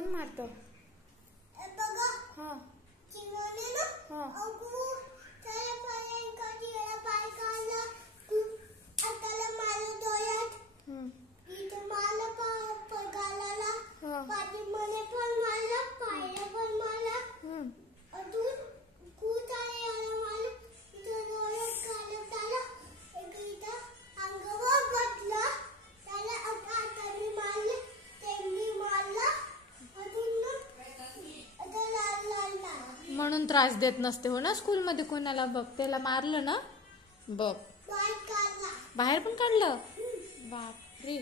कोण मारतं? हा म्हणून त्रास देत नसते हो ना स्कूल मध्ये कोणाला. बघ त्याला मारलं ना, बघ बाहेर पण काढलं. बापरे.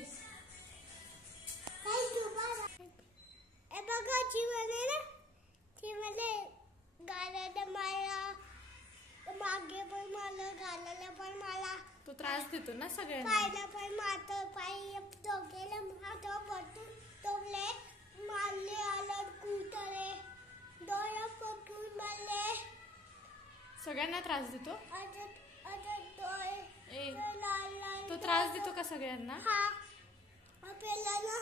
मागे पण मला, गालाला पण मला. तो त्रास देतो ना सगळ्यांना. पायला पण मारतो, पाय डोक्याला मारतो, बटून टोकले मारले, आलं कुठले डोळा पटून मारले. सगळ्यांना त्रास देतो. डोळे तो त्रास देतो का सगळ्यांना? हा. आपल्याला